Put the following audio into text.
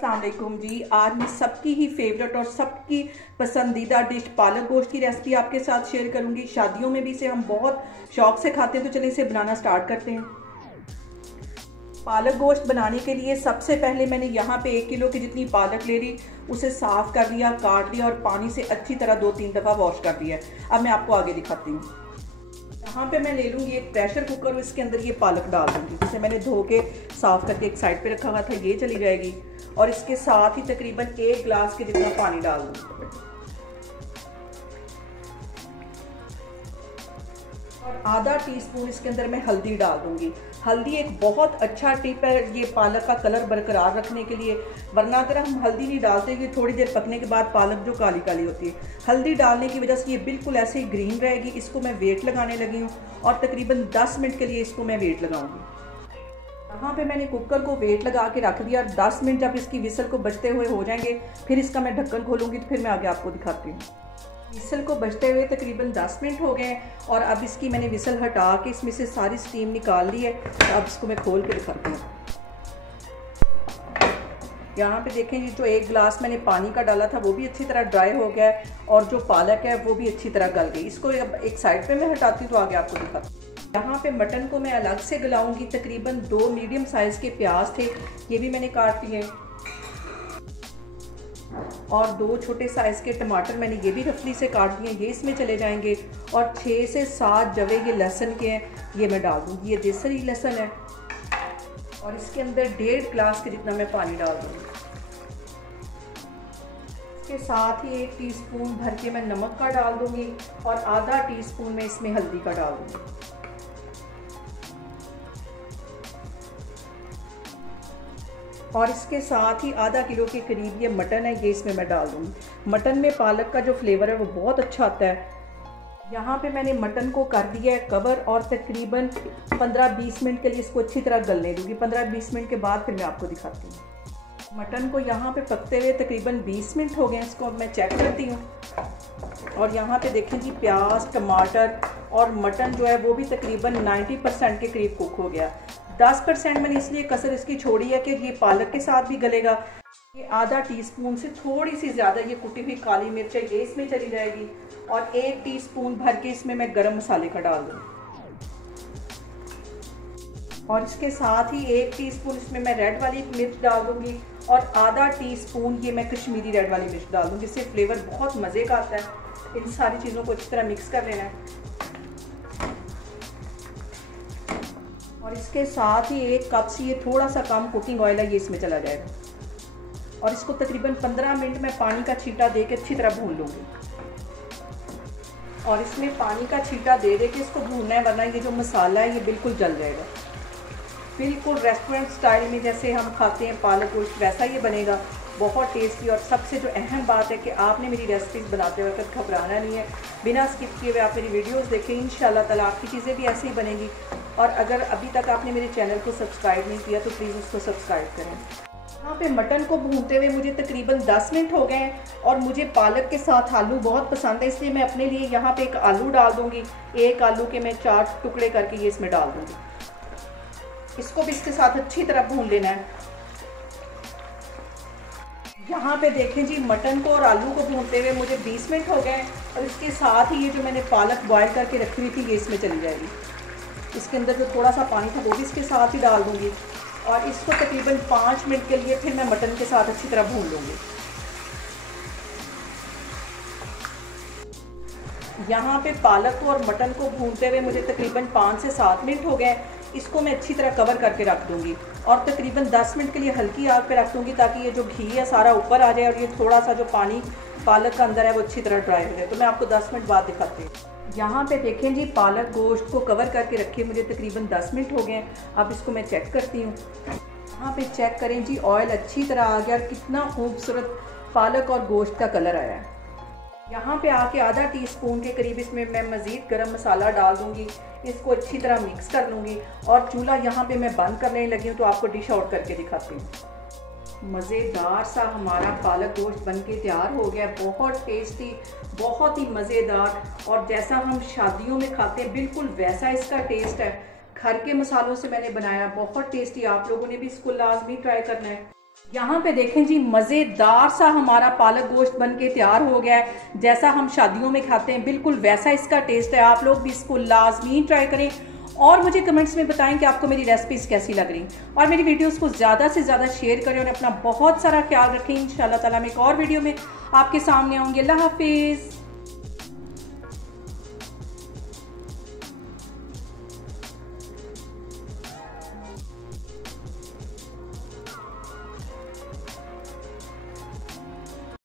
अस्सलाम वालेकुम जी। आज मैं सबकी ही फेवरेट और सबकी पसंदीदा डिश पालक गोश्त की रेसिपी आपके साथ शेयर करूंगी। शादियों में भी इसे हम बहुत शौक से खाते हैं, तो चलिए इसे बनाना स्टार्ट करते हैं। पालक गोश्त बनाने के लिए सबसे पहले मैंने यहाँ पे 1 किलो की जितनी पालक ले ली, उसे साफ़ कर लिया, काट लिया और पानी से अच्छी तरह 2-3 दफ़ा वॉश कर दिया। अब मैं आपको आगे दिखाती हूँ। यहाँ पे मैं ले लूँगी एक प्रेशर कुकर, इसके अंदर ये पालक डाल दूँगी, जिसे मैंने धो के साफ़ करके एक साइड पे रखा हुआ था, ये चली जाएगी। और इसके साथ ही तकरीबन 1 गिलास के जितना पानी डाल दूँगी और आधा टीस्पून इसके अंदर मैं हल्दी डाल दूँगी। हल्दी एक बहुत अच्छा टिप है ये पालक का कलर बरकरार रखने के लिए, वरना अगर हम हल्दी नहीं डालते ये थोड़ी देर पकने के बाद पालक जो काली काली होती है। हल्दी डालने की वजह से ये बिल्कुल ऐसे ही ग्रीन रहेगी। इसको मैं वेट लगाने लगी हूँ और तकरीबन 10 मिनट के लिए इसको मैं वेट लगाऊंगी। यहाँ पे मैंने कुकर को वेट लगा के रख दिया। 10 मिनट जब इसकी विसल को बजते हुए हो जाएंगे, फिर इसका मैं ढक्कन खोलूँगी, तो फिर मैं आगे आपको दिखाती हूँ। विसल को बजते हुए तकरीबन 10 मिनट हो गए हैं और अब इसकी मैंने विसल हटा के इसमें से सारी स्टीम निकाल ली है। तो अब इसको मैं खोल के दिखाती हूँ। यहाँ पे देखें, ये जो 1 गिलास मैंने पानी का डाला था वो भी अच्छी तरह ड्राई हो गया है और जो पालक है वो भी अच्छी तरह गल गई। इसको अब एक साइड पे मैं हटाती हूँ, तो आगे आपको दिखाती हूँ। यहाँ पे मटन को मैं अलग से गलाऊंगी। तकरीबन 2 मीडियम साइज़ के प्याज थे, ये भी मैंने काट लिए और 2 छोटे साइज़ के टमाटर मैंने ये भी रफली से काट दिए, ये इसमें चले जाएंगे। और 6 से 7 जवे ये लहसुन के हैं, ये मैं डाल दूँगी। ये देसी लहसुन है और इसके अंदर 1.5 गिलास के जितना मैं पानी डाल दूँगी। इसके साथ ही 1 टीस्पून भर के मैं नमक का डाल दूँगी और आधा टीस्पून मैं इसमें हल्दी का डाल दूँगी। और इसके साथ ही आधा किलो के करीब ये मटन है, ये इसमें मैं डाल दूँगी। मटन में पालक का जो फ्लेवर है वो बहुत अच्छा आता है। यहाँ पे मैंने मटन को कर दिया है कवर और तकरीबन 15-20 मिनट के लिए इसको अच्छी तरह गलने दूँगी। 15-20 मिनट के बाद फिर मैं आपको दिखाती हूँ। मटन को यहाँ पे पकते हुए तकरीबन 20 मिनट हो गए। इसको अब मैं चेक करती हूँ और यहाँ पे देखें जी, प्याज, टमाटर और मटन जो है वो भी तकरीबन 90% के करीब कुक हो गया। 10% मैंने इसलिए कसर इसकी छोड़ी है कि ये पालक के साथ भी गलेगा। ये आधा टीस्पून से थोड़ी सी ज़्यादा ये कुटी हुई काली मिर्च है, ये इसमें चली जाएगी। और 1 टीस्पून भर के इसमें मैं गरम मसाले का डाल दूँगी और इसके साथ ही 1 टीस्पून इसमें मैं रेड वाली मिर्च डाल दूँगी और आधा टीस्पून ये मैं कश्मीरी रेड वाली मिर्च डाल दूँगी। इससे फ्लेवर बहुत मज़े का आता है। इन सारी चीज़ों को अच्छी तरह मिक्स कर लेना है और इसके साथ ही 1 कप से ये थोड़ा सा कम कुकिंग ऑयल है, ये इसमें चला जाएगा। और इसको तकरीबन 15 मिनट में पानी का छींटा दे के अच्छी तरह भून लूँगी। और इसमें पानी का छींटा दे के इसको भूनना है, वरना ये जो मसाला है ये बिल्कुल जल जाएगा। बिल्कुल रेस्टोरेंट स्टाइल में जैसे हम खाते हैं पालक गोश्त, वैसा ये बनेगा, बहुत टेस्टी। और सबसे जो अहम बात है कि आपने मेरी रेसिपीज़ बनाते वक्त घबराना नहीं है, बिना स्किप किए हुए आप मेरी वीडियोस देखें। इंशाल्लाह ताला आपकी चीज़ें भी ऐसे ही बनेंगी। और अगर अभी तक आपने मेरे चैनल को सब्सक्राइब नहीं किया तो प्लीज़ उसको सब्सक्राइब करें। यहाँ पे मटन को भूनते हुए मुझे तकरीबन 10 मिनट हो गए हैं और मुझे पालक के साथ आलू बहुत पसंद है, इसलिए मैं अपने लिए यहाँ पे 1 आलू डाल दूँगी। 1 आलू के मैं 4 टुकड़े करके ये इसमें डाल दूँगी। इसको भी इसके साथ अच्छी तरह भून लेना है। यहाँ पे देखें जी, मटन को और आलू को भूनते हुए मुझे 20 मिनट हो गए हैं और इसके साथ ही ये जो मैंने पालक बॉयल करके रखी हुई थी ये इसमें चली जाएगी। इसके अंदर जो थोड़ा सा पानी था वो भी इसके साथ ही डाल दूँगी और इसको तकरीबन 5 मिनट के लिए फिर मैं मटन के साथ अच्छी तरह भून लूँगी। यहाँ पे पालक को और मटन को भूनते हुए मुझे तकरीबन 5 से 7 मिनट हो गए। इसको मैं अच्छी तरह कवर करके रख दूँगी और तकरीबन 10 मिनट के लिए हल्की आग पे रख दूँगी, ताकि ये जो घी है सारा ऊपर आ जाए और ये थोड़ा सा जो पानी पालक का अंदर है वो अच्छी तरह ड्राई हो जाए। तो मैं आपको 10 मिनट बाद दिखाती हूँ। यहाँ पे देखें जी, पालक गोश्त को कवर करके रखे मुझे तकरीबन 10 मिनट हो गए। अब इसको मैं चेक करती हूँ। यहाँ पे चेक करें जी, ऑयल अच्छी तरह आ गया और कितना खूबसूरत पालक और गोश्त का कलर आया है। यहाँ पे आके आधा टीस्पून के करीब इसमें मैं मज़ीद गरम मसाला डाल दूँगी। इसको अच्छी तरह मिक्स कर लूँगी और चूल्हा यहाँ पे मैं बंद करने लगी हूँ, तो आपको डिश आउट करके दिखाती हूँ। मज़ेदार सा हमारा पालक गोश्त बनके तैयार हो गया। बहुत टेस्टी, बहुत ही मज़ेदार और जैसा हम शादियों में खाते हैं बिल्कुल वैसा इसका टेस्ट है। घर के मसालों से मैंने बनाया, बहुत टेस्टी। आप लोगों ने भी इसको लाजमी ट्राई करना है। यहाँ पे देखें जी, मज़ेदार सा हमारा पालक गोश्त बन के तैयार हो गया है। जैसा हम शादियों में खाते हैं बिल्कुल वैसा इसका टेस्ट है। आप लोग भी इसको लाजमी ट्राई करें और मुझे कमेंट्स में बताएं कि आपको मेरी रेसिपीज़ कैसी लग रही, और मेरी वीडियोस को ज़्यादा से ज़्यादा शेयर करें और अपना बहुत सारा ख्याल रखें। इंशाल्लाह ताला मैं एक और वीडियो में आपके सामने आऊँगी। अल्लाह हाफिज़।